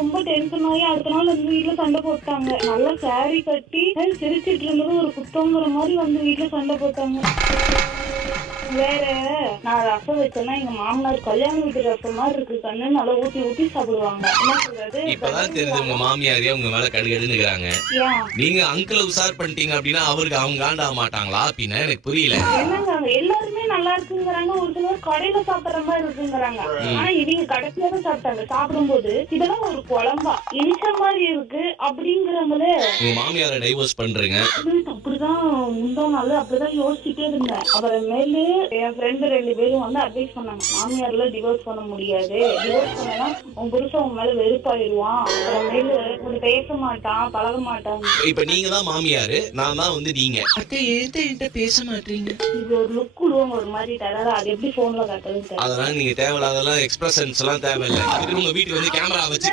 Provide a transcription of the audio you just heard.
ரொம்ப டென்ஷன் ஆகி அடுத்த நாள் வந்து வீட்டுல சண்டை போட்டாங்க. நல்லா சாரி கட்டி சிரிச்சிட்டு இருந்தது ஒரு குத்தங்கிற மாதிரி வந்து வீட்டுல சண்டை போட்டாங்க. வேற நான் ரசம் வச்சேன்னா எங்க மாமனார் கல்யாண வீட்டு ரசம் மாதிரி இருக்கு கண்ணு நல்லா ஊத்தி ஊத்தி சாப்பிடுவாங்க. என்ன சொல்றது? இப்பதான் தெரியுது உங்க மாமியாரே உங்க மேல கடுகடுன்னுக்குறாங்க. நீங்க அங்கிள உசார் பண்ணிட்டீங்க அப்படின்னா அவருக்கு அவங்க காண்டா மாட்டாங்களா அப்படின்னா எனக்கு புரியல. என்னங்க எல்லாருமே நல்லா இருக்குங்கிறாங்க, ஒரு சிலர் கடையில சாப்பிடுற மாதிரி இருக்குங்கிறாங்க. ஆனா இவங்க கடைசியா தான் சாப்பிட்டாங்க. சாப்பிடும்போது இதெல்லாம் ஒரு குழம்பா இனிச்ச மாதிரி இருக்கு அப்படிங்கிறாங்களே. உங்க மாமியார டைவோர்ஸ் பண்றீங்க. அப்படிதான் முந்தா நாள் அப்படிதான் யோசிச்சுட்டே இருந்தேன். அப்புறம் மேலே என் ஃப்ரெண்டு 2 பேரும் வந்து அட்வைஸ் பண்ணாங்க, மாமியார்ல டிவோர்ஸ் பண்ண முடியாது, டிவோர்ஸ் பண்ணா உன் புருஷன் உன் மேல வெறுப்பாயிடுவான், அப்புறமேலு உன்னை பேச மாட்டான் பழக மாட்டான். இப்ப நீங்க தான் மாமியாரு, நான் தான் வந்து நீங்க. அத்தை என்கிட்ட பேச மாட்டீங்க. இது ஒரு லுக் விடுவாங்க ஒரு மாதிரி டெரரா. அது எப்படி போன்ல காட்டுறது? அதனால நீங்க தேவையில்லாதெல்லாம் எக்ஸ்பிரஷன்ஸ் எல்லாம் தேவையில்லை. அதுக்கு உங்க வீட்டுக்கு வந்து கேமரா வச்சு